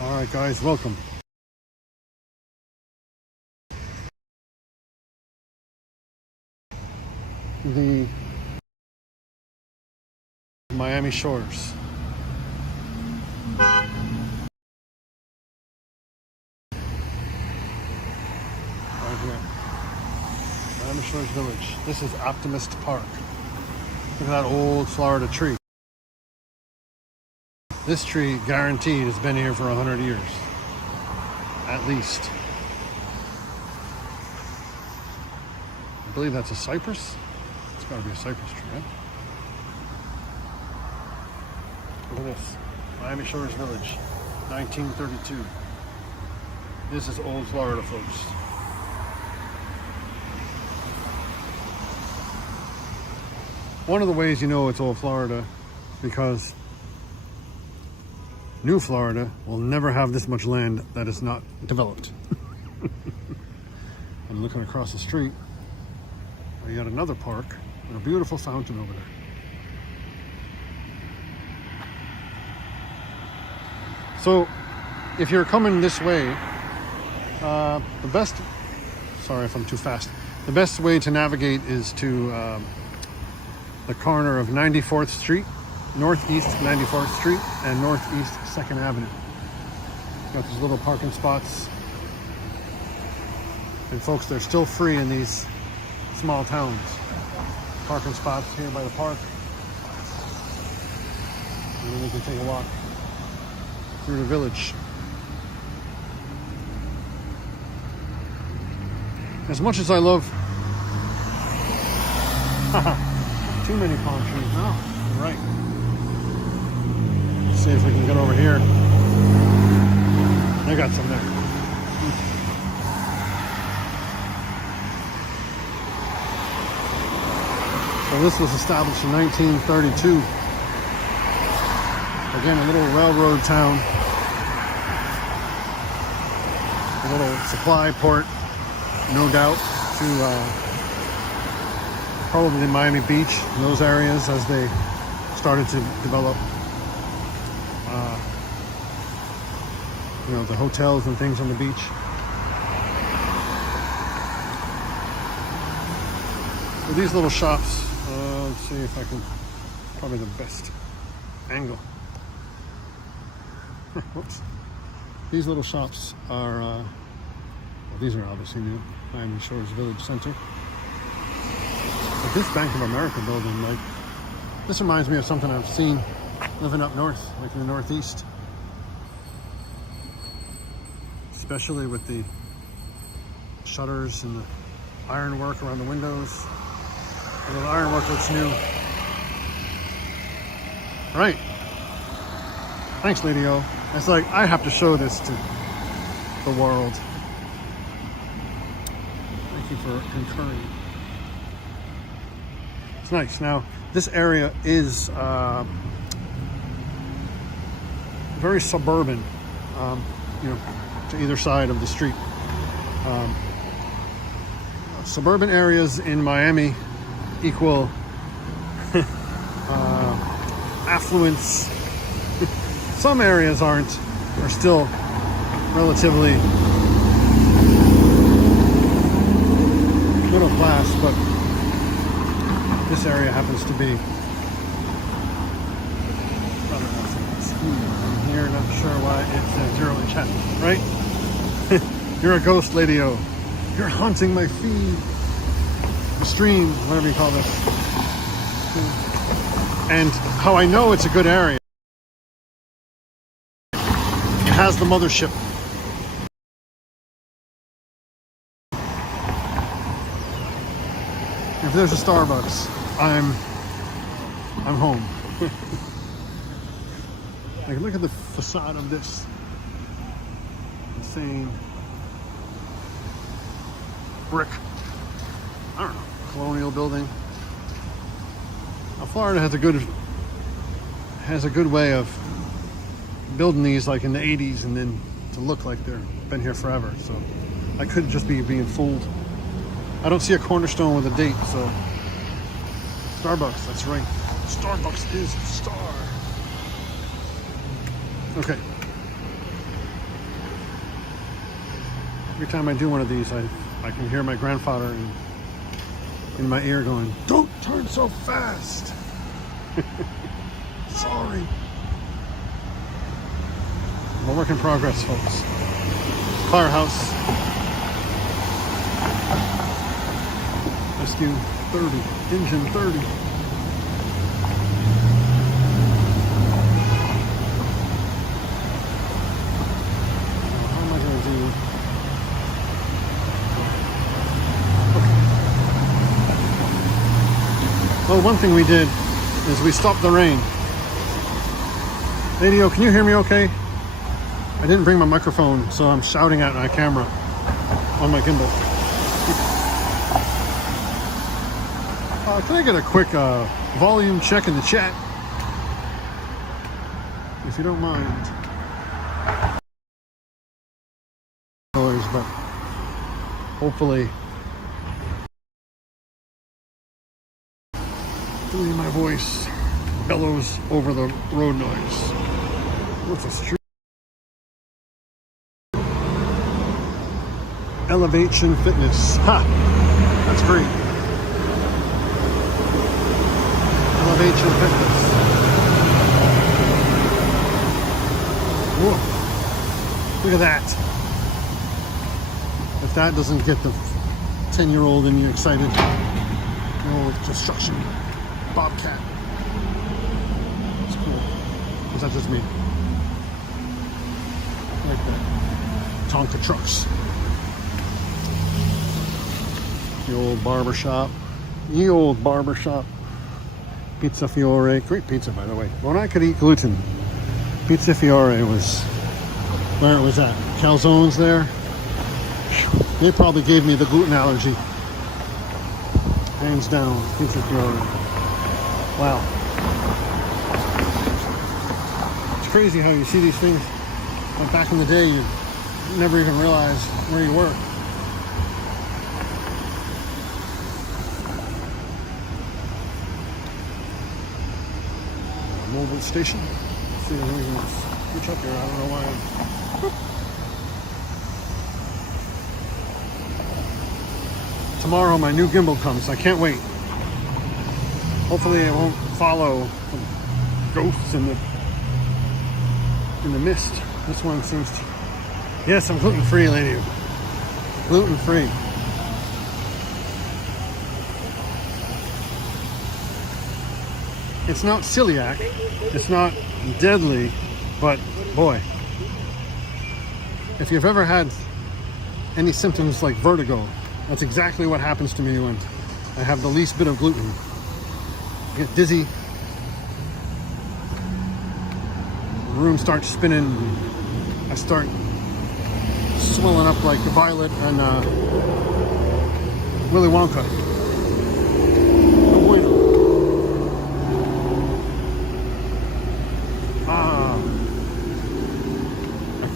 All right, guys, welcome. The Miami Shores. Right here. Miami Shores Village. This is Optimist Park. Look at that old Florida tree. This tree, guaranteed, has been here for 100 years. At least. I believe that's a cypress. It's got to be a cypress tree, right? Look at this. Miami Shores Village, 1932. This is old Florida, folks. One of the ways you know it's old Florida, because New Florida will never have this much land that is not developed. I'm looking across the street. You got another park and a beautiful fountain over there. So, if you're coming this way, the best way to navigate is to the corner of 94th Street, Northeast 94th Street, and Northeast 2nd Avenue. Got these little parking spots. And folks, they're still free in these small towns. Parking spots here by the park. And then we can take a walk through the village. As much as I love too many palm trees. No, you're right. Let's see if we can get over here. I got some there. So this was established in 1932. Again, a little railroad town. A little supply port, no doubt, to probably Miami Beach and those areas as they started to develop the hotels and things on the beach. So these little shops, let's see if I can, probably the best angle. Whoops. These little shops are, well, these are obviously new, Miami Shores Village Center. But this Bank of America building, like, this reminds me of something I've seen living up north, like in the Northeast. Especially with the shutters and the ironwork around the windows. And the ironwork looks new. Right. Thanks, Lady O. It's like, I have to show this to the world. Thank you for concurring. It's nice. Now, this area is very suburban, to either side of the street. Suburban areas in Miami equal affluence. Some areas are still relatively middle class, but this area happens to be rather affluent. I'm here, not sure why it's 0 in chat, right? You're a ghost, Lady O. You're haunting my feed. The stream, whatever you call this. And how I know it's a good area. It has the mothership. If there's a Starbucks, I'm home. Like, look at the facade of this insane brick, I don't know, colonial building. Now, Florida has a good way of building these like in the 80s and then to look like they've been here forever. So I could just be being fooled. I don't see a cornerstone with a date, so Starbucks, that's right. Starbucks is the star. Okay. Every time I do one of these, I can hear my grandfather in my ear going, "Don't turn so fast." Sorry. I'm a work in progress, folks. Firehouse. Rescue 30. Engine 30. How am I going to do? Okay. Well, one thing we did is we stopped the rain. Lady-o, can you hear me okay? I didn't bring my microphone, so I'm shouting at my camera on my gimbal. Can I get a quick volume check in the chat? If you don't mind. But hopefully my voice bellows over the road noise. What's a street? Elevation Fitness. Ha! That's great. Elevation Fitness. Whoa. Look at that. If that doesn't get the 10-year-old in you excited. The old construction bobcat. It's cool. Is that just me? I like that. Tonka trucks. The old barber shop. The old barber shop. Pizza Fiore. Great pizza, by the way. When I could eat gluten, Pizza Fiore was where it was at. Calzones there. They probably gave me the gluten allergy. Hands down. Pizza Fiore. Wow. It's crazy how you see these things. Like back in the day, you never even realize where you were. Mobile station. Let's see if we can reach up here. I don't know why. Tomorrow my new gimbal comes. I can't wait. Hopefully it won't follow ghosts in the mist. This one seems to. Yes, I'm gluten free, lady. Gluten free. It's not celiac, it's not deadly, but boy, if you've ever had any symptoms like vertigo, that's exactly what happens to me when I have the least bit of gluten. I get dizzy, the room starts spinning, I start swelling up like Violet and Willy Wonka.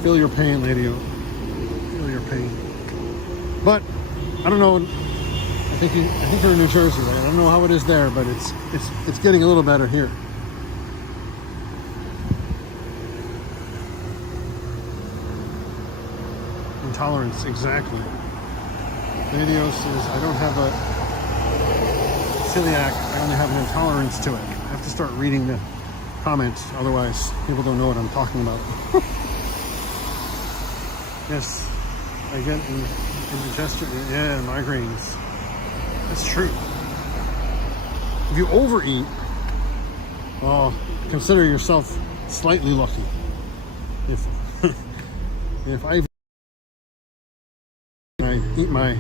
Feel your pain, lady-o. Feel your pain. But I don't know. I think you're in New Jersey, right? I don't know how it is there, but it's getting a little better here. Intolerance, exactly. Lady-o says I don't have a celiac. I only have an intolerance to it. I have to start reading the comments, otherwise people don't know what I'm talking about. Yes, I get indigestion. Yeah, migraines. That's true. If you overeat, well, consider yourself slightly lucky. If I eat my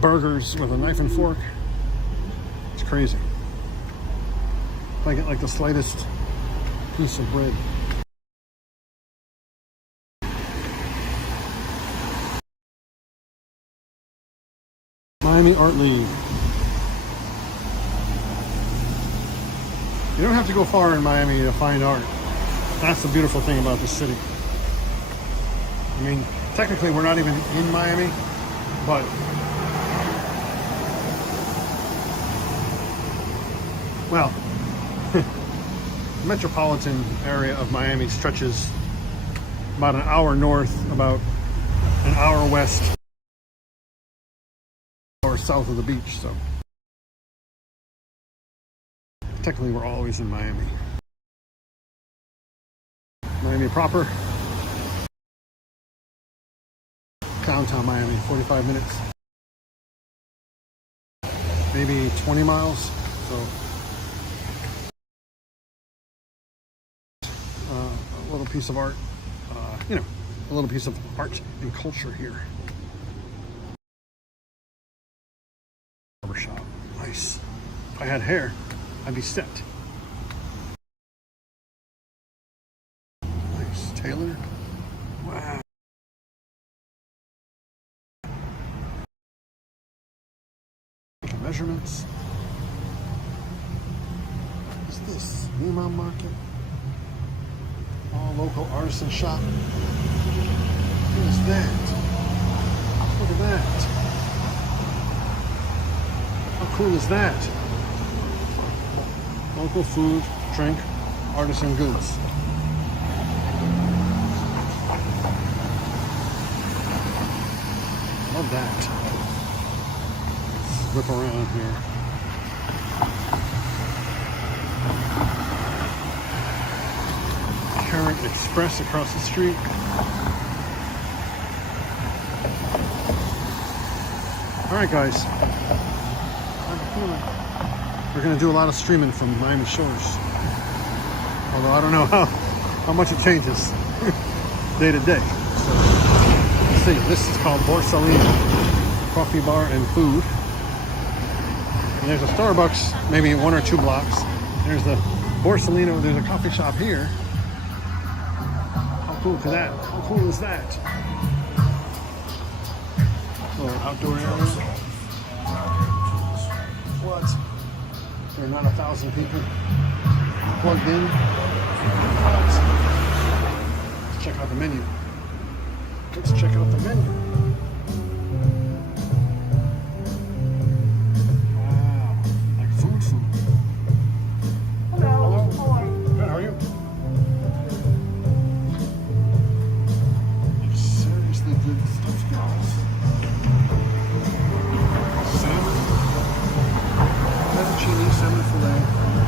burgers with a knife and fork, it's crazy. If I get like the slightest piece of bread. Miami Art League. You don't have to go far in Miami to find art. That's the beautiful thing about this city. I mean, technically we're not even in Miami, but well, the metropolitan area of Miami stretches about an hour north, about an hour west or south of the beach, so technically we're always in Miami. Miami proper, downtown Miami, 45 minutes, maybe 20 miles, so a little piece of art, you know, a little piece of art and culture here. Barbershop, nice. If I had hair, I'd be set. Nice, tailor. Wow. Measurements. What's this? Neiman Market. All local artisan shop. What is that? Look at that. How cool is that? Local food, drink, artisan goods. Love that. Let's whip around here. Current Express across the street. Alright guys, we're going to do a lot of streaming from Miami Shores, although I don't know how much it changes day to day. So let's see, this is called Coralina Coffee Bar and Food, and there's a Starbucks maybe 1 or 2 blocks. There's the Coralina, there's a coffee shop here. How cool is that? How cool is that? Little outdoor area. What? There are not 1,000 people plugged in. Let's check out the menu. Let's check out the menu. Wow, like food. Hello. How are you? Good. How are you? Like seriously good stuff, guys. Salmon, fettuccine, salmon fillet,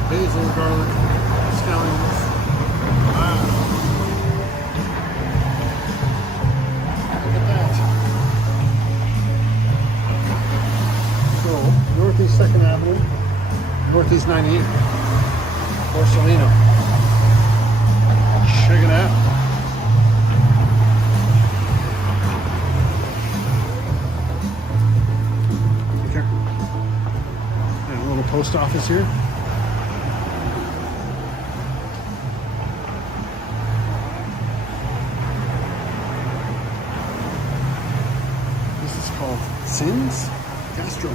basil, garlic, scallions. Wow. Look at that. So, Northeast 2nd Avenue, Northeast 98, Coralina. Check it out. Post office here. This is called Sins Gastro.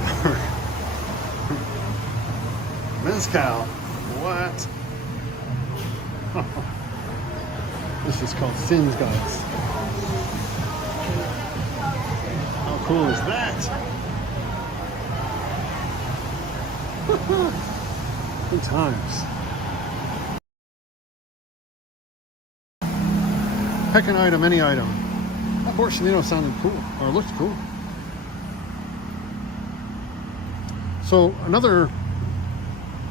Mezcal. What? This is called Sins, guys. How cool is that? Good times. Pick an item, any item. That Borsalino sounded cool, or looked cool. So another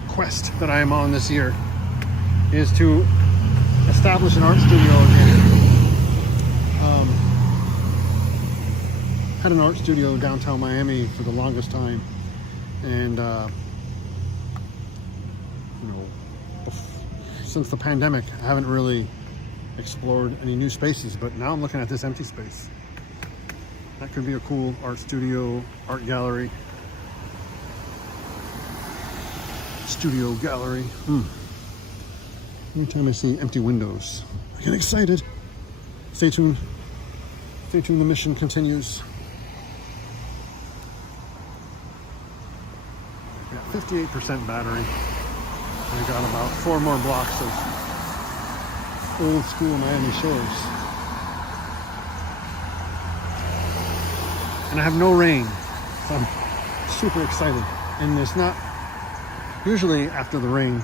quest that I am on this year is to establish an art studio again. Had an art studio downtown Miami for the longest time, and you know, since the pandemic, I haven't really explored any new spaces, but now I'm looking at this empty space. That could be a cool art studio, art gallery. Studio gallery. Every time I see empty windows, I get excited. Stay tuned. Stay tuned, the mission continues. I've got 58% battery. We got about 4 more blocks of old school Miami Shores. And I have no rain, so I'm super excited. And it's not, usually after the rain,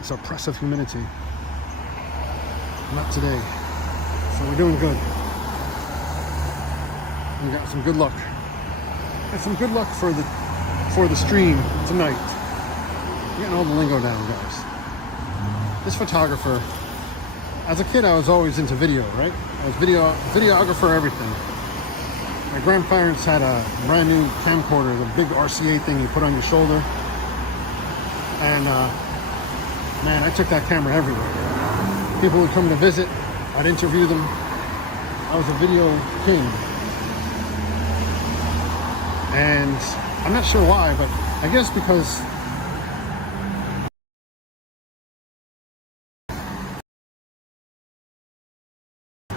it's oppressive humidity. Not today. So we're doing good. We got some good luck. Got some good luck for the stream tonight. Getting all the lingo down, guys. This photographer, as a kid, I was always into video, right? I was videographer, everything. My grandparents had a brand new camcorder, the big RCA thing you put on your shoulder. And man, I took that camera everywhere. People would come to visit, I'd interview them. I was a video king. And I'm not sure why, but I guess because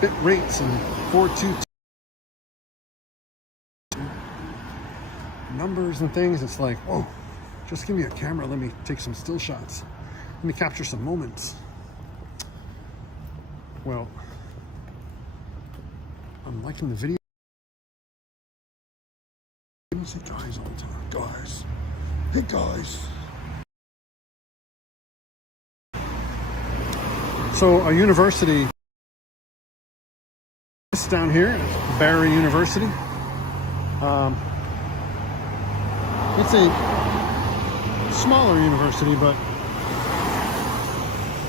bit rates and 4:2 numbers and things, it's like, whoa, just give me a camera, let me take some still shots, let me capture some moments. Well, I'm liking the video. I say guys all the time. Guys. Hey guys. So a university, this down here, Barry University. It's a smaller university, but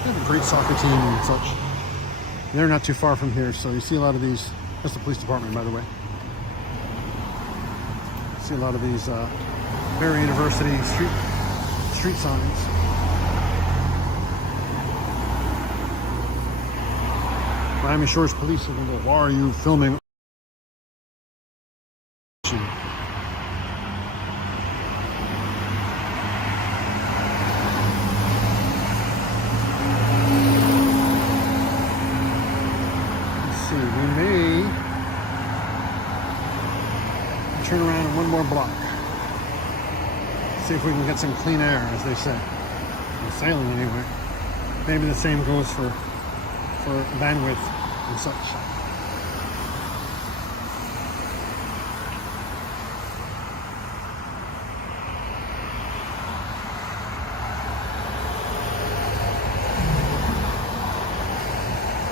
they have a great soccer team and such. They're not too far from here, so you see a lot of these. That's the police department, by the way. See a lot of these Barry University street signs. Miami Shores police are going to go, why are you filming? Let's see, we may turn around in one more block. See if we can get some clean air, as they say. We're sailing anyway. Maybe the same goes for bandwidth and such.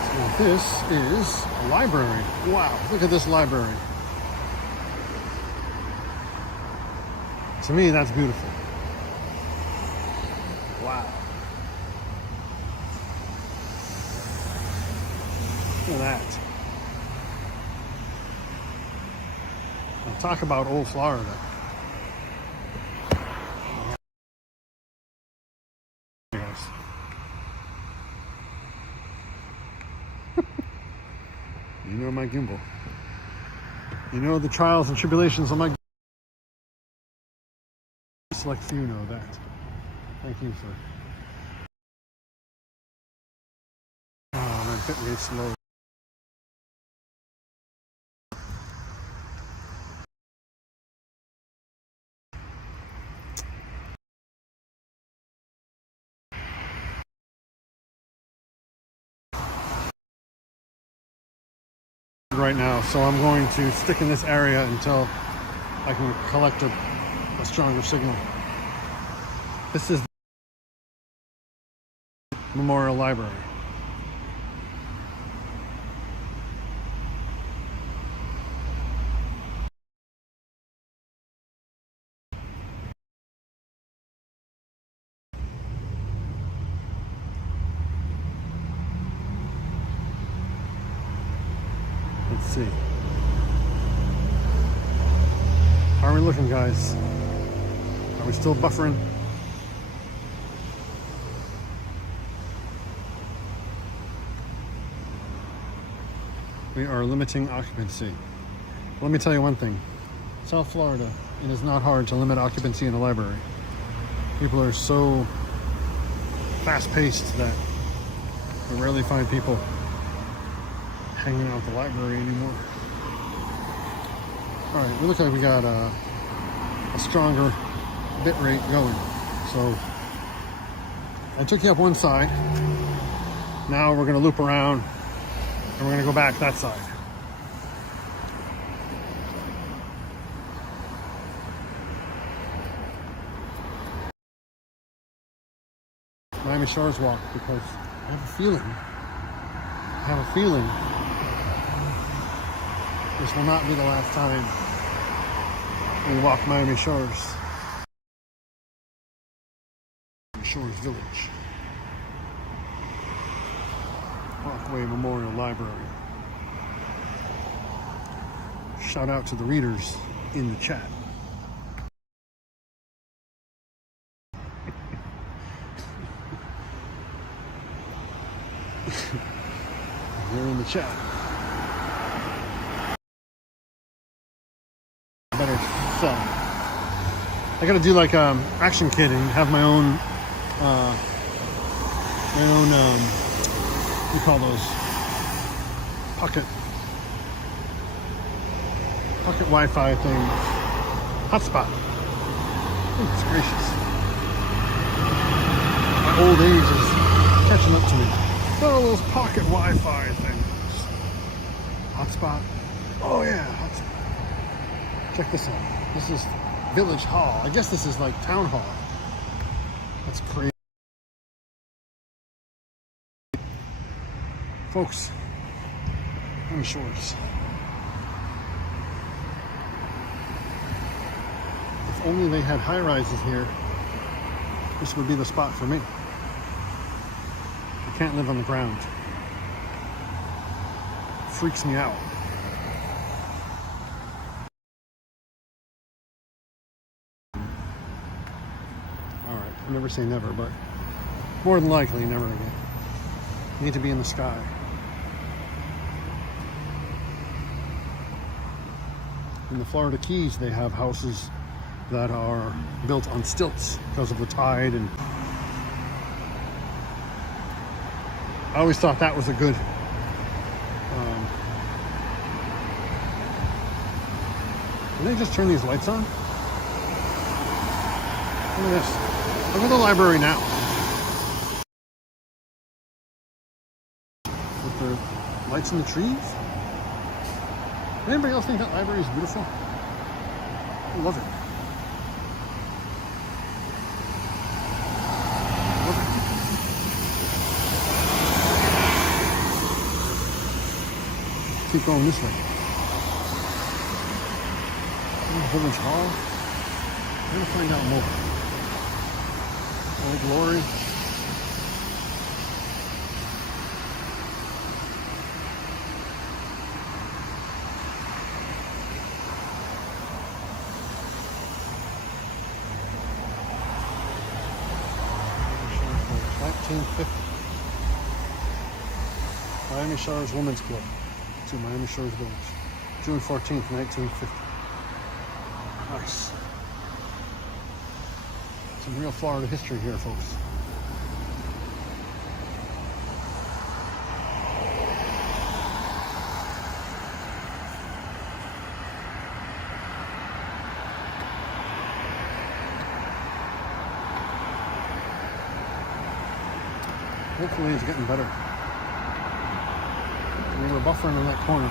So this is a library. Wow, look at this library. To me, that's beautiful. Wow. Look at that. Now talk about old Florida. Yes. You know my gimbal. You know the trials and tribulations of my select few know that. Thank you for. Oh, my bit rate's low. Right now, so I'm going to stick in this area until I can collect a stronger signal. This is the Memorial Library. Let's see. How are we looking, guys? Are we still buffering? We are limiting occupancy. Let me tell you one thing. South Florida, it is not hard to limit occupancy in a library. People are so fast-paced that you rarely find people hanging out at the library anymore. All right, we look like we got a stronger bit rate going. So I took you up one side. Now we're going to loop around and we're going to go back that side. Miami Shores walk, because I have a feeling This will not be the last time we walk Miami Shores. Shores Village. Parkway Memorial Library. Shout out to the readers in the chat. They're in the chat. Better sell. I gotta do like Action Kid and have my own what do you call those? Pocket Wi-Fi thing. Hotspot. Goodness gracious. My old age is catching up to me. Oh, those pocket Wi-Fi things. Hotspot. Oh yeah, hotspot. Check this out. This is Village Hall. I guess this is like Town Hall. That's crazy. Folks, Miami Shores. If only they had high-rises here, this would be the spot for me. I can't live on the ground. It freaks me out. Alright, I'll never say never, but more than likely never again. You need to be in the sky. In the Florida Keys, they have houses that are built on stilts because of the tide, and I always thought that was a good can they just turn these lights on? Look at this. Look at the library now. With the lights in the trees. Anybody else think that library is beautiful? I love it. Keep going this way. Village Hall. I'm gonna find out more. Old Glory. Miami Shores Women's Club to Miami Shores Village, June 14th, 1950. Nice. Some real Florida history here, folks. Hopefully it's getting better. We were buffering in that corner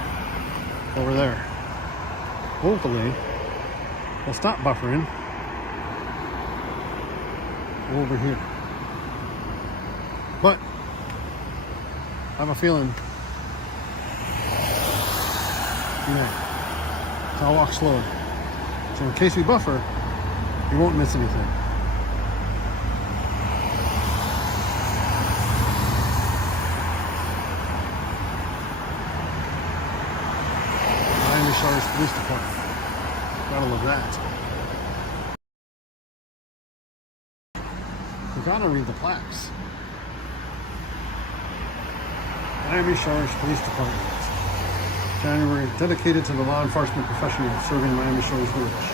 over there. Hopefully we'll stop buffering over here. But I have a feeling, so I'll walk slower. So in case we buffer, you won't miss anything. Shores Police Department. Gotta love that. You gotta read the plaques. Miami Shores Police Department. January, dedicated to the law enforcement professionals serving Miami Shores Village.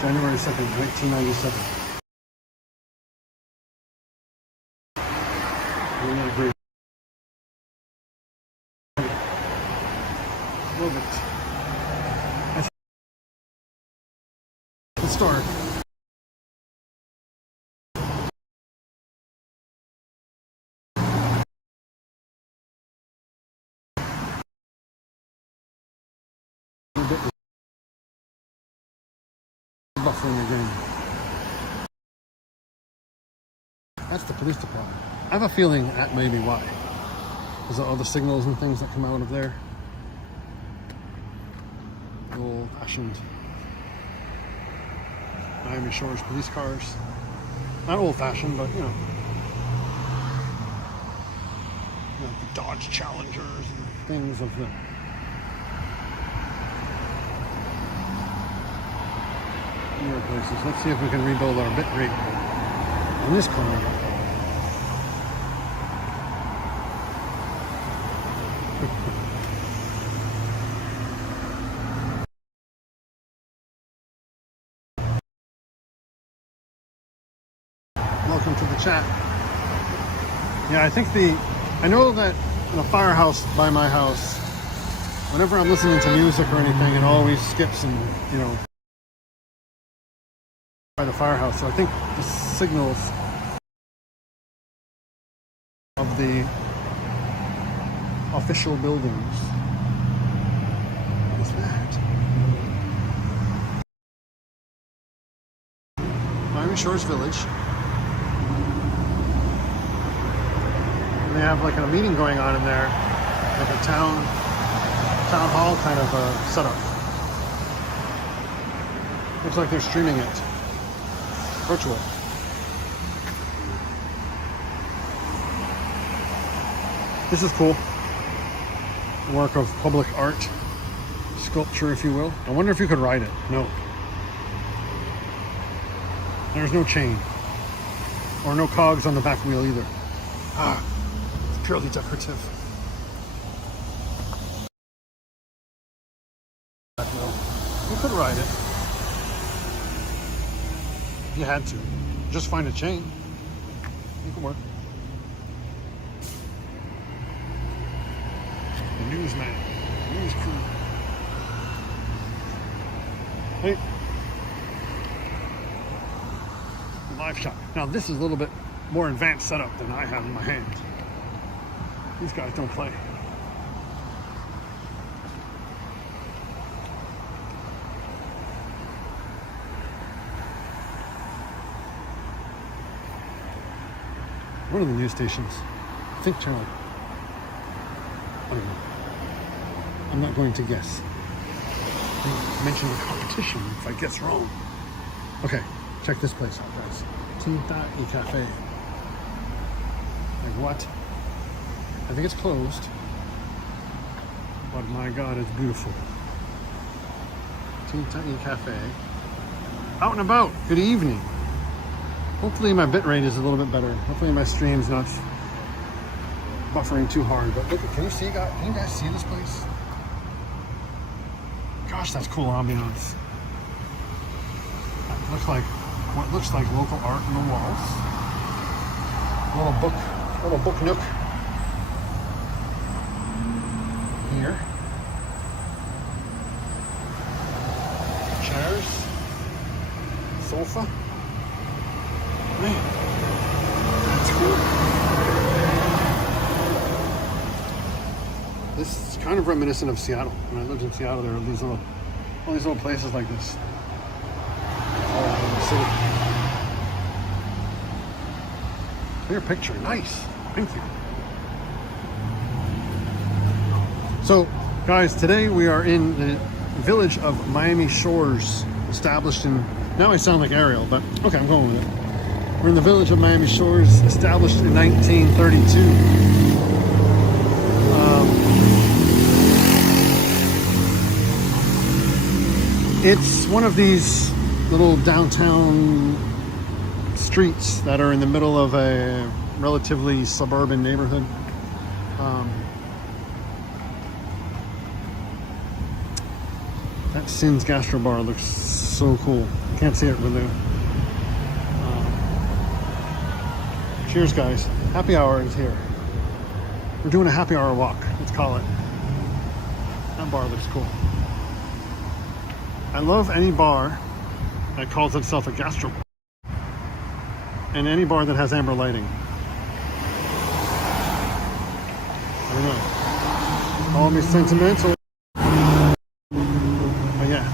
January 2nd, 1997. Great. Love it. Let's start. Buffering again. That's the police department. I have a feeling that may be why. Because of all the signals and things that come out of there. old-fashioned Miami Shores police cars. Not old-fashioned, but you know, the Dodge Challengers and things of the newer places. Let's see if we can rebuild our bit rate on this corner. Welcome to the chat. Yeah, I know that the firehouse by my house, whenever I'm listening to music or anything, it always skips and, you know, by the firehouse. So I think the signals of the official buildings is that. Miami Shores Village. They have like a meeting going on in there, like a town hall kind of setup. Looks like they're streaming it, virtual. This is cool. Work of public art, sculpture, if you will. I wonder if you could ride it. No. There's no chain, or no cogs on the back wheel either. Purely decorative. You could ride it if you had to. Just find a chain. You can work. The newsman, news crew. Hey, live shot. Now this is a little bit more advanced setup than I have in my hand. These guys don't play. One of the news stations, Think Channel. I don't know. I'm not going to guess. They mentioned the competition if I guess wrong. Okay, check this place out, guys. Tinta y Cafe. Like what? I think it's closed, but my God, it's beautiful. Tinta y Cafe. Out and about. Good evening. Hopefully my bitrate is a little bit better. Hopefully my stream's not buffering too hard. But look, can you guys see this place? Gosh, that's cool ambiance. That looks like what looks like local art on the walls. Little book nook. Here. Chairs. Sofa. Man, that's cool. This is kind of reminiscent of Seattle. When I lived in Seattle, there were all these little places like this all around the city. Clear picture, nice. Thank you. So, guys, today we are in the village of Miami Shores, established in, now I sound like Ariel, but okay, I'm going with it. We're in the village of Miami Shores, established in 1932. It's one of these little downtown streets that are in the middle of a relatively suburban neighborhood. That Sin's Gastro Bar looks so cool. You can't see it with the... Cheers, guys. Happy hour is here. We're doing a happy hour walk, let's call it. That bar looks cool. I love any bar that calls itself a gastro bar. And any bar that has amber lighting. I don't know. Call me sentimental. But yeah.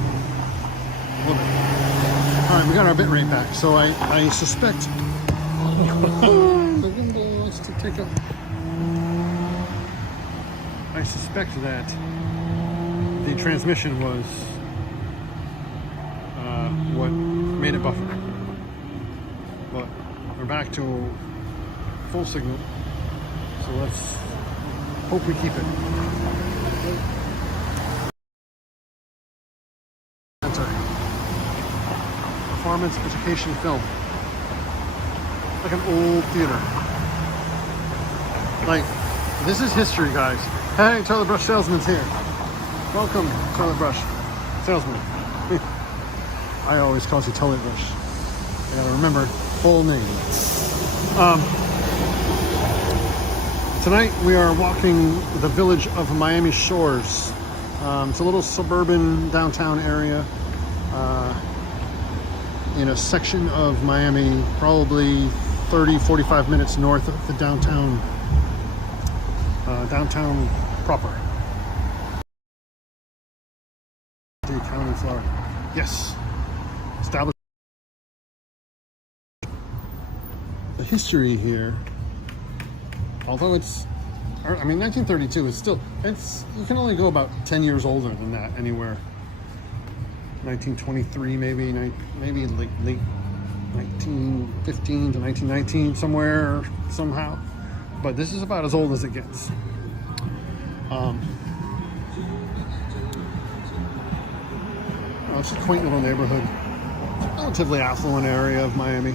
Alright, we got our bit rate back. So I suspect... the window wants to take up. I suspect that the transmission was what made it buffer. But we're back to full signal, so let's hope we keep it. Center. Performance education film. Like an old theater. Like, this is history, guys. Hey, toilet brush salesman's here. Welcome, toilet brush salesman. I always call you toilet brush. I gotta remember full name. Tonight we are walking the village of Miami Shores. It's a little suburban downtown area in a section of Miami, probably 30-45 minutes north of the downtown proper. County, Florida. Yes. Established. The history here, although it's, I mean, 1932 is still, you can only go about 10 years older than that anywhere. 1923 maybe late 1915 to 1919 somewhere somehow. But this is about as old as it gets. It's a quaint little neighborhood, relatively affluent area of Miami.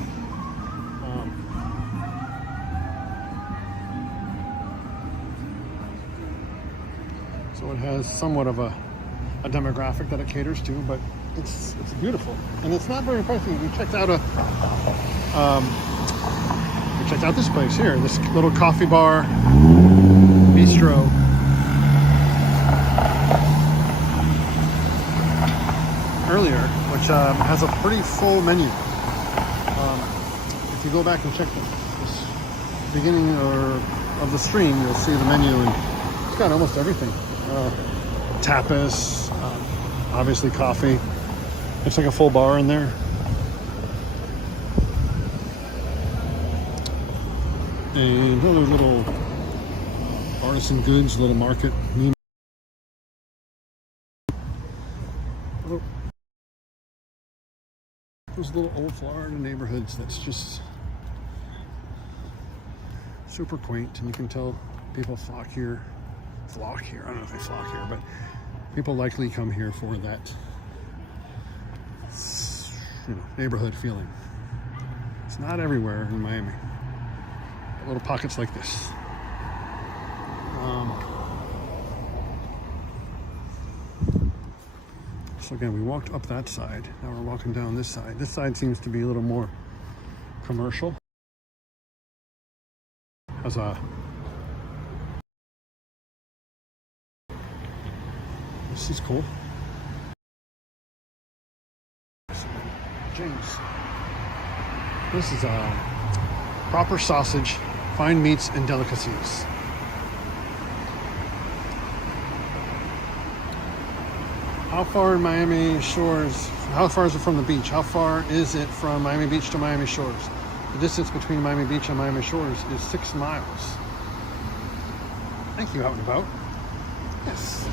So it has somewhat of a demographic that it caters to, but it's beautiful and it's not very pricey. We checked out this place here, this little coffee bar, bistro. Earlier, which has a pretty full menu. If you go back and check this beginning of the stream, you'll see the menu, and it's got almost everything. Tapas, obviously coffee. Looks like a full bar in there. And other little artisan goods, little market. Those little old Florida neighborhoods that's just super quaint, and you can tell people flock here. I don't know if they flock here, but people likely come here for that, neighborhood feeling. It's not everywhere in Miami. Little pockets like this. So again, we walked up that side. Now we're walking down this side. This side seems to be a little more commercial. This is cool. James. This is proper sausage, fine meats, and delicacies. How far in Miami Shores, how far is it from the beach? How far is it from Miami Beach to Miami Shores? The distance between Miami Beach and Miami Shores is 6 miles. Thank you, Out and About. Yes.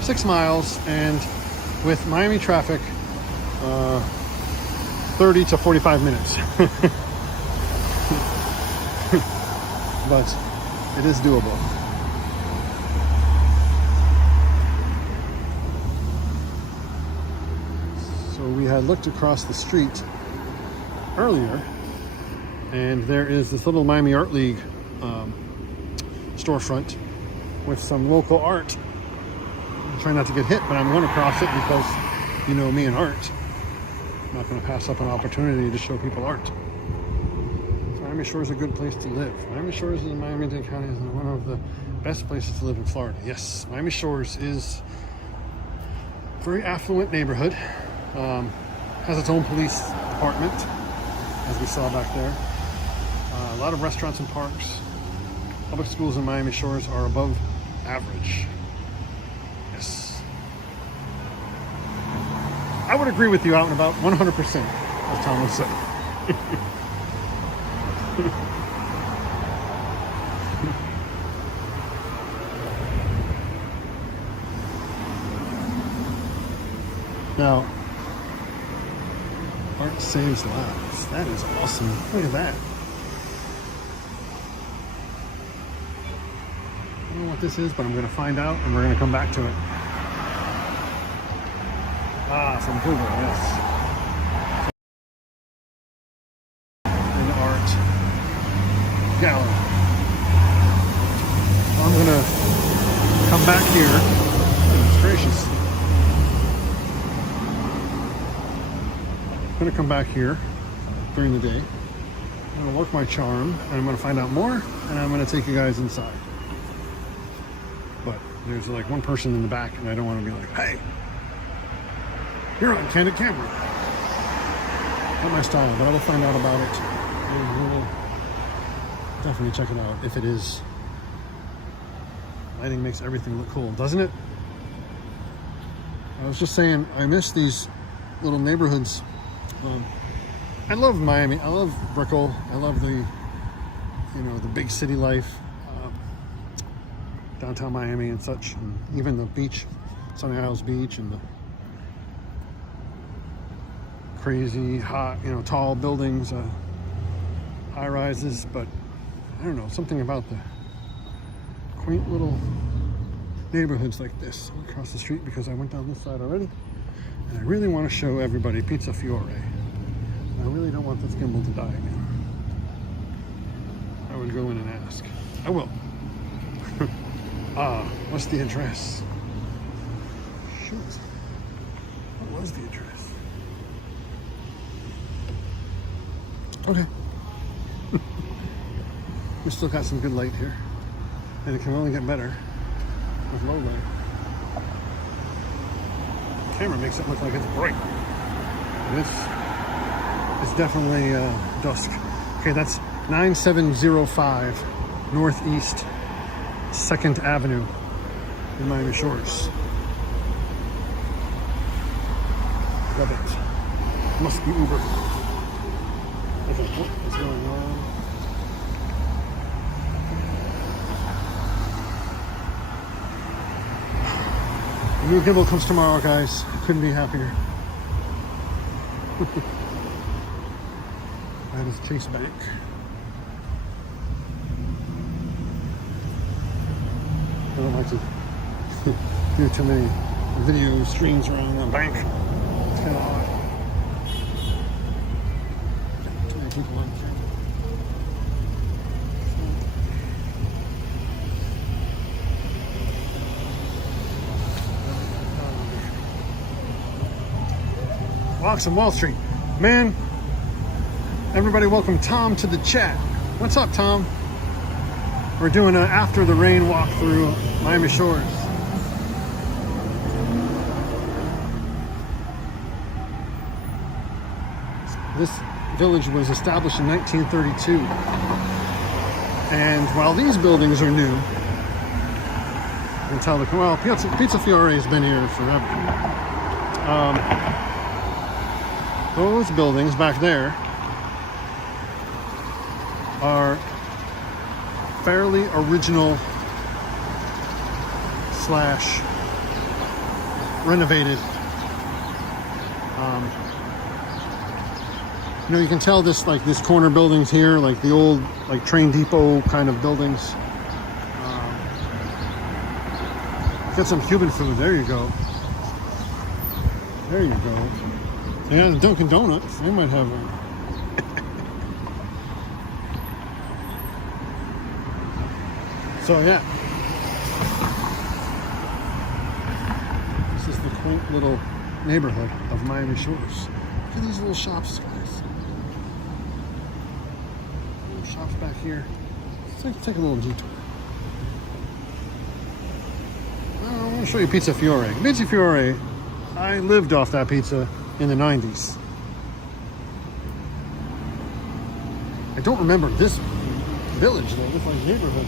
6 miles, and with Miami traffic, 30 to 45 minutes. But it is doable. So we had looked across the street earlier, and there is this little Miami Art League storefront with some local art. I'm trying not to get hit, but I'm going to cross it because, you know me and art. I'm not going to pass up an opportunity to show people art. Miami Shores is a good place to live. Miami Shores in Miami-Dade County is one of the best places to live in Florida. Yes, Miami Shores is a very affluent neighborhood. Has its own police department, as we saw back there. A lot of restaurants and parks. Public schools in Miami Shores are above average. Yes. I would agree with you, Out and About, 100%, as Tom would say. Now, art saves lives. That is awesome. Look at that. I don't know what this is, but I'm going to find out and we're going to come back to it. Ah, from Google, yes. An art gallery. I'm going to come back here. Goodness gracious. I'm going to come back here during the day. I'm going to work my charm and I'm going to find out more and I'm going to take you guys inside. But there's like one person in the back and I don't want to be like, hey, you're on candid camera. Not my style, but I will find out about it. And we'll definitely check it out if it is. Lighting makes everything look cool, doesn't it? I was just saying, I miss these little neighborhoods. I love Miami. I love Brickell. I love the, you know, the big city life, downtown Miami and such, and even the beach, Sunny Isles Beach, and the crazy hot, you know, tall buildings, high rises. But I don't know, something about the quaint little neighborhoods like this across the street, because I went down this side already. And I really want to show everybody Pizza Fiore. I really don't want this gimbal to die again. I would go in and ask. I will. What's the address? Shoot. What was the address? Okay. We still got some good light here. And it can only get better with low light. Camera makes it look like it's bright. It's definitely dusk. Okay, that's 9705 Northeast 2nd Avenue in Miami Shores. Love it. Must be Uber. Okay, what's going on? The new gimbal comes tomorrow, guys. Couldn't be happier. That is Chase Bank. I don't like to do too many video streams around the bank. It's kind of odd. Too many people on camera. Walks on Wall Street. Man, everybody welcome Tom to the chat. What's up, Tom? We're doing an after the rain walk through Miami Shores. This village was established in 1932. And while these buildings are new, you can tell Pizza Fiore has been here forever. Those buildings back there are fairly original slash renovated. You know, you can tell this, like this corner buildings here, like the old like train depot kind of buildings. Got some Cuban food. There you go. There you go. Yeah, the Dunkin' Donuts. They might have a... So yeah, this is the quaint little neighborhood of Miami Shores. Look at these little shops, guys. Little shops back here. Let's take a little detour. I want to show you Pizza Fiore. Pizza Fiore, I lived off that pizza in the 90s. I don't remember this village though, this like neighborhood.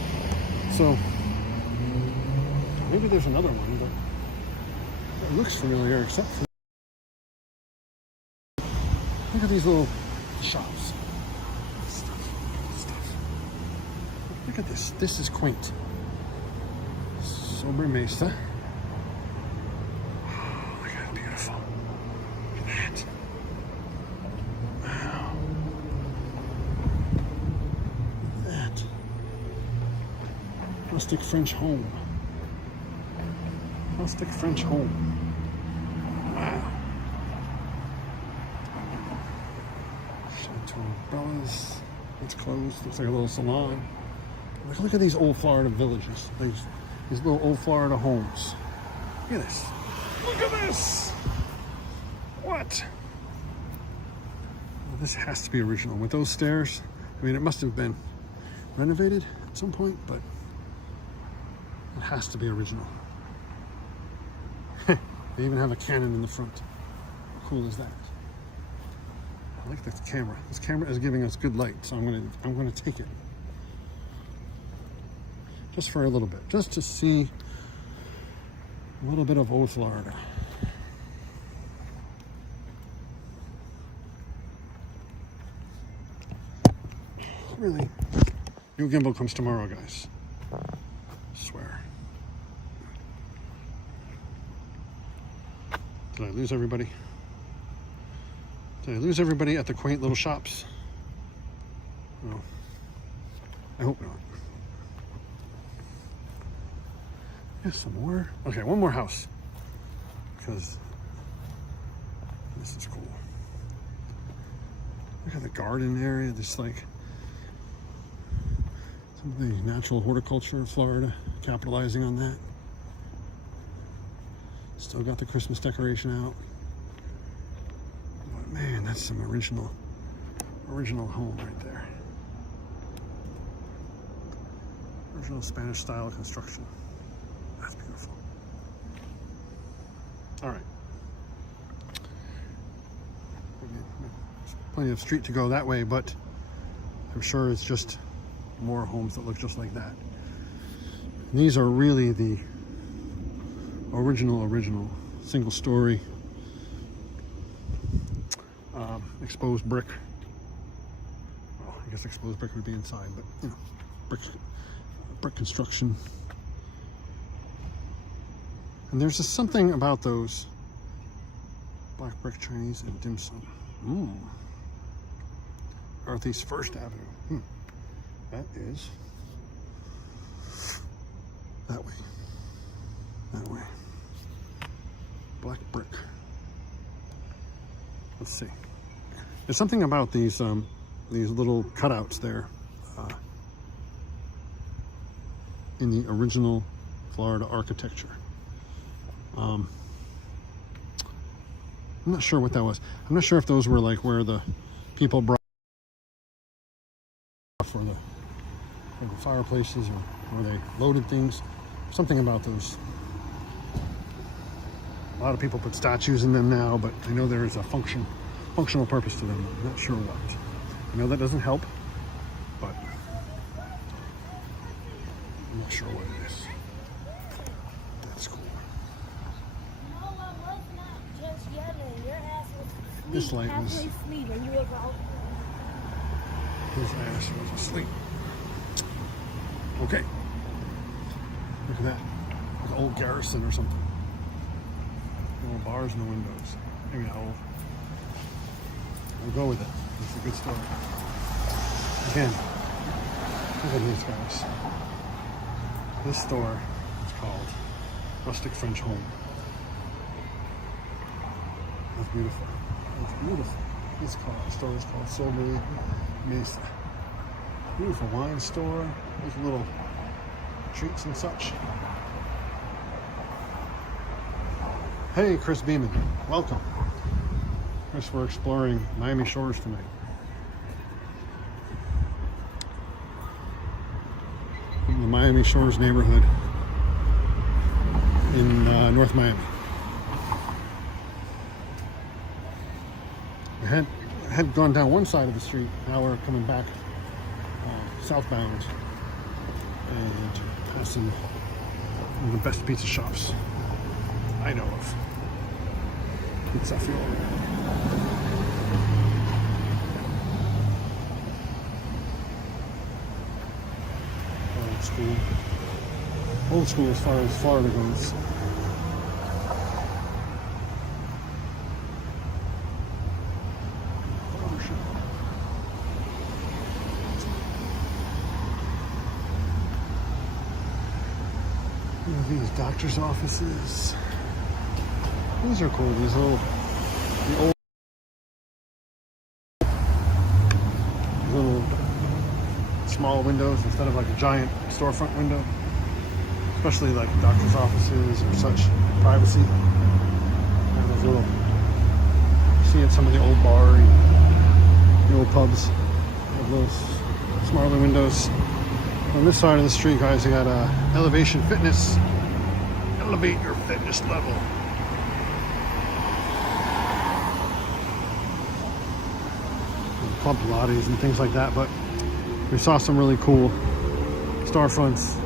So maybe there's another one, but it looks familiar except for look at these little shops. Stuff. Look at this. This is quaint. Sober Mesa. Oh, look at that, beautiful. Rustic French home. Rustic French home. Wow. Chateau Bellas. It's closed. Looks like a little salon. Look at these old Florida villages. These little old Florida homes. Look at this. Look at this! What? Well, this has to be original. With those stairs, I mean, it must have been renovated at some point, but it has to be original. They even have a cannon in the front. How cool is that? I like this camera. This camera is giving us good light, so I'm gonna take it. Just for a little bit, just to see a little bit of old Florida. Really? New gimbal comes tomorrow, guys. I swear. Did I lose everybody? Did I lose everybody at the quaint little shops? No. I hope not. Yes, some more. Okay, one more house. Because this is cool. Look at the garden area. Just like some of the natural horticulture of Florida, capitalizing on that. Still got the Christmas decoration out. But man, that's some original home right there. Original Spanish style construction. That's beautiful. All right. There's plenty of street to go that way, but I'm sure it's just more homes that look just like that. And these are really the original single story exposed brick. Well, I guess exposed brick would be inside, but you know, brick construction. And there's just something about those black brick Chinese and dim sum. Northeast First Avenue. That is that way. That way. Black brick. Let's see. There's something about these little cutouts there in the original Florida architecture. I'm not sure what that was. I'm not sure if those were like where the people brought for the fireplaces or where they loaded things. Something about those. A lot of people put statues in them now, but I know there is a functional purpose to them. I'm not sure what. I know that doesn't help, but I'm not sure what it is. That's cool. This light was his ass was asleep. Okay. Look at that. Like an old garrison or something. No bars, no windows. Maybe not old. We'll go with it. It's a good story. Again, look at these guys. This store is called Rustic French Home. That's beautiful. That's beautiful. This store is called Suburban Mesa. Beautiful wine store. There's little treats and such. Hey, Chris Beeman, welcome. Chris, we're exploring Miami Shores tonight. The Miami Shores neighborhood in North Miami. We had gone down one side of the street. Now we're coming back southbound and passing one of the best pizza shops I know of. Pizza Fiore. Old school. Old school as far as Florida goes. These doctor's offices. These are cool. These the old little small windows instead of like a giant storefront window. Especially like doctor's offices or such privacy. And those little, you see at some of the old bars, the old pubs, have little smaller windows. On this side of the street, guys, you got Elevation Fitness. Elevate your fitness level. And Club Pilates and things like that, but we saw some really cool storefronts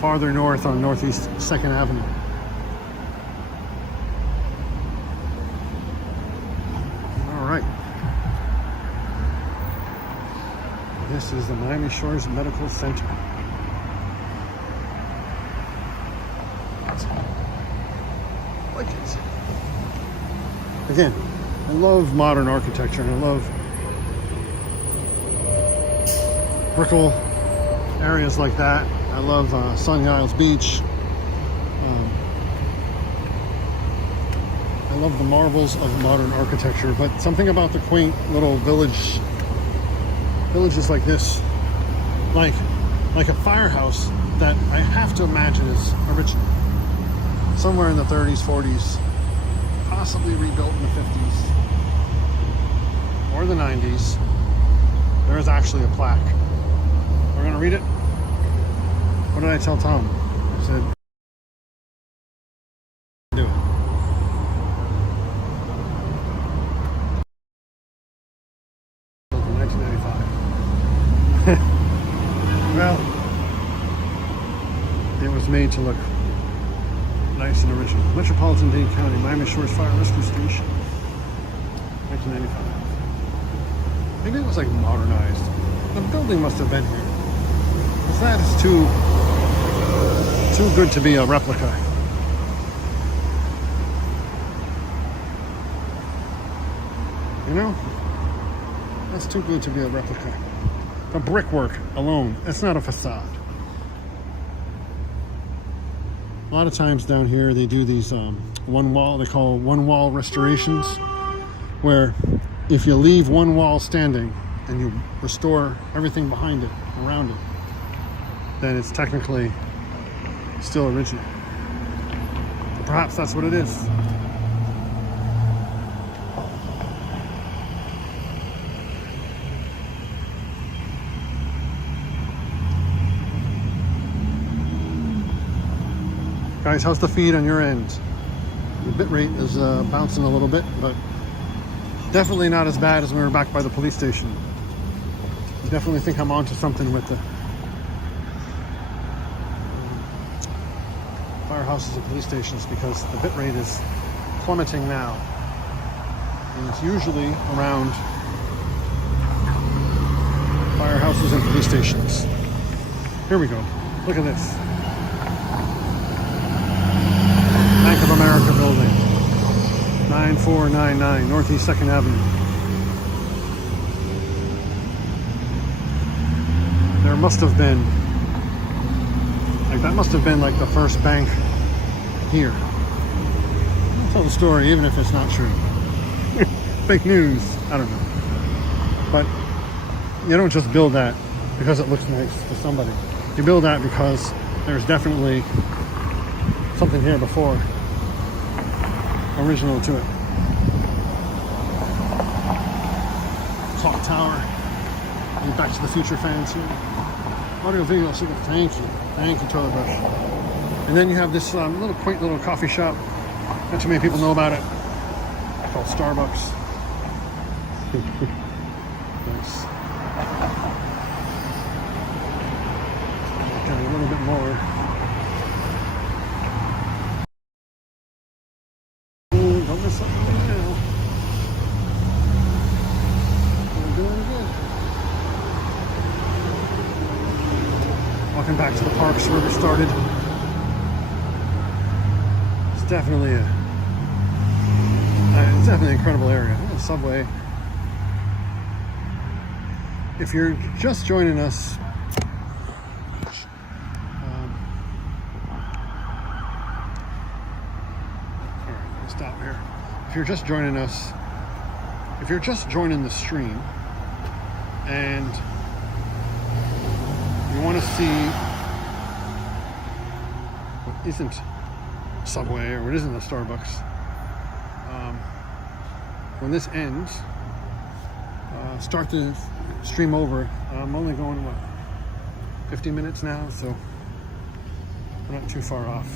farther north on Northeast 2nd Avenue. All right. This is the Miami Shores Medical Center. I like it. Again, I love modern architecture and I love Brickell areas like that. I love Sunny Isles Beach. I love the marvels of modern architecture, but something about the quaint little villages like this, like a firehouse that I have to imagine is original. Somewhere in the 30s, 40s, possibly rebuilt in the 50s or the 90s. There is actually a plaque. We're gonna read it. What did I tell Tom? I said, do it. Built in 1995. Well, it was made to look nice and original. Metropolitan-Dade County, Miami Shores Fire Rescue Station, 1995. Maybe it was like modernized. The building must have been here. Because that is too good to be a replica. You know? That's too good to be a replica. The brickwork alone, that's not a facade. A lot of times down here they do these they call one wall restorations, where if you leave one wall standing and you restore everything behind it, around it, then it's technically still original. But perhaps that's what it is. Guys, how's the feed on your end? The bit rate is bouncing a little bit, but definitely not as bad as when we were back by the police station. I definitely think I'm onto something with the firehouses and police stations, because the bit rate is plummeting now. And it's usually around firehouses and police stations. Here we go. Look at this. Bank of America building. 9499 Northeast 2nd Avenue. There must have been, that must have been like the first bank here. I'll tell the story even if it's not true. Fake news, I don't know. But you don't just build that because it looks nice to somebody. You build that because there's definitely something here before, original to it. Clock tower. Any Back to the Future fans here? Audio video, thank you, Toilet Brush. And then you have this little quaint little coffee shop. Not too many people know about it. It's called Starbucks. Nice. Down a little bit more. Ooh, don't mess up the now. We're doing good. Walking back to the parks where we started. It's definitely an incredible area. Subway. If you're just joining us, if you're just joining us, if you're just joining the stream and you want to see what isn't Subway or what isn't a Starbucks, when this ends, start the stream over. I'm only going, what, 50 minutes now, so we're not too far off.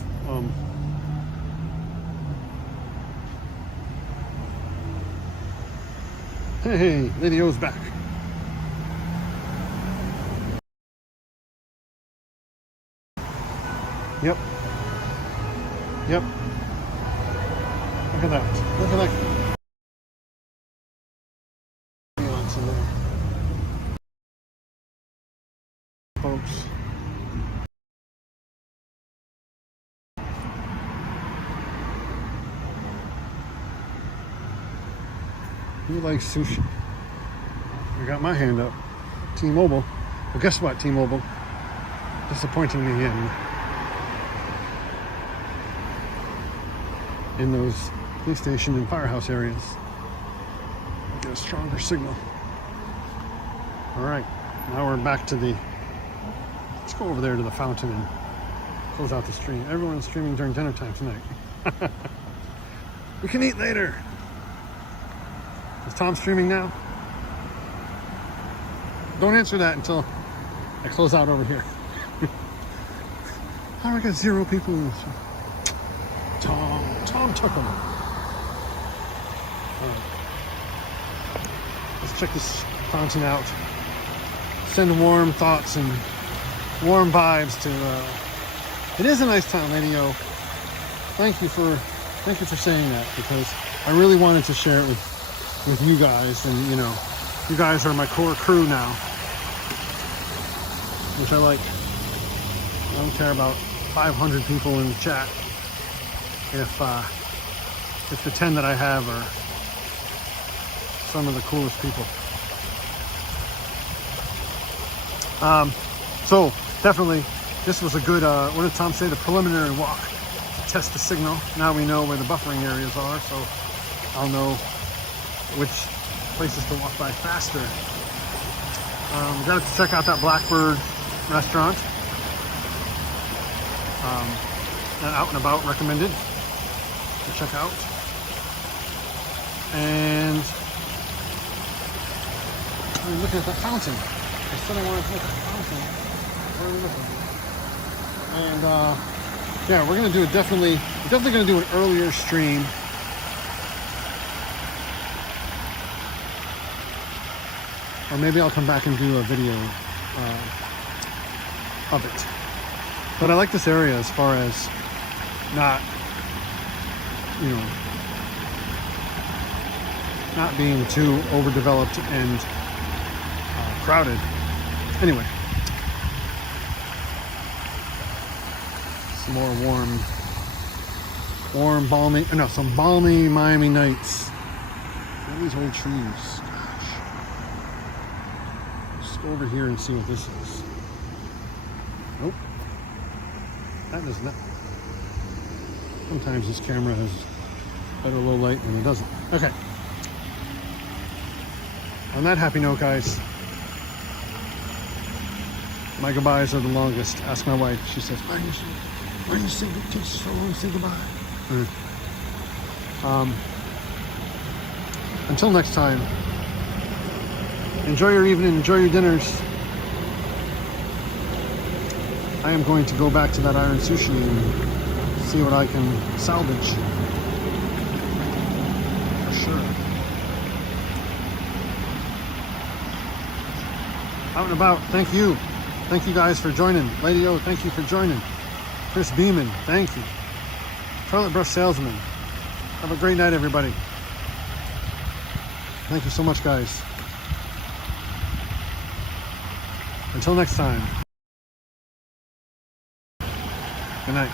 Hey, Lady O's back. Yep. Yep. Look at that. Look at that. In there. Folks. Who likes sushi? I got my hand up. T-Mobile. Well, guess what, T-Mobile? Disappointing me in those police station and firehouse areas. Get a stronger signal. All right, now we're back to the, let's go over there to the fountain and close out the stream. Everyone's streaming during dinner time tonight. We can eat later. Is Tom streaming now? Don't answer that until I close out over here. Oh, I got 0 people in this one. Tom took them. All right. Let's check this fountain out. Send warm thoughts and warm vibes to. It is a nice town, Lady O. Thank you for saying that, because I really wanted to share it with you guys, and you know, you guys are my core crew now, which I like. I don't care about 500 people in the chat if the 10 that I have are some of the coolest people. So definitely this was a good, what did Tom say, the preliminary walk to test the signal. Now we know where the buffering areas are, so I'll know which places to walk by faster. We got to check out that Blackbird restaurant. That Out and About recommended to check out. And I'm looking at that fountain. I said I wanted to look at the fountain. Where are we looking? And yeah, we're gonna do definitely gonna do an earlier stream. Or maybe I'll come back and do a video of it. But I like this area as far as not, you know, not being too overdeveloped and crowded. Anyway, some more warm, balmy, no, some balmy Miami nights. All these old trees. Gosh. Let's go over here and see what this is. Nope. That does not. Sometimes this camera has better low light than it doesn't. Okay. On that happy note, guys, my goodbyes are the longest. Ask my wife. She says, why do you say it takes so long to say goodbye? Until next time, enjoy your evening, enjoy your dinners. I am going to go back to that Iron Sushi and see what I can salvage. For sure. Out and About, thank you. Thank you guys for joining. Lady O, thank you for joining. Chris Beeman, thank you. Toilet Brush Salesman. Have a great night, everybody. Thank you so much, guys. Until next time. Good night.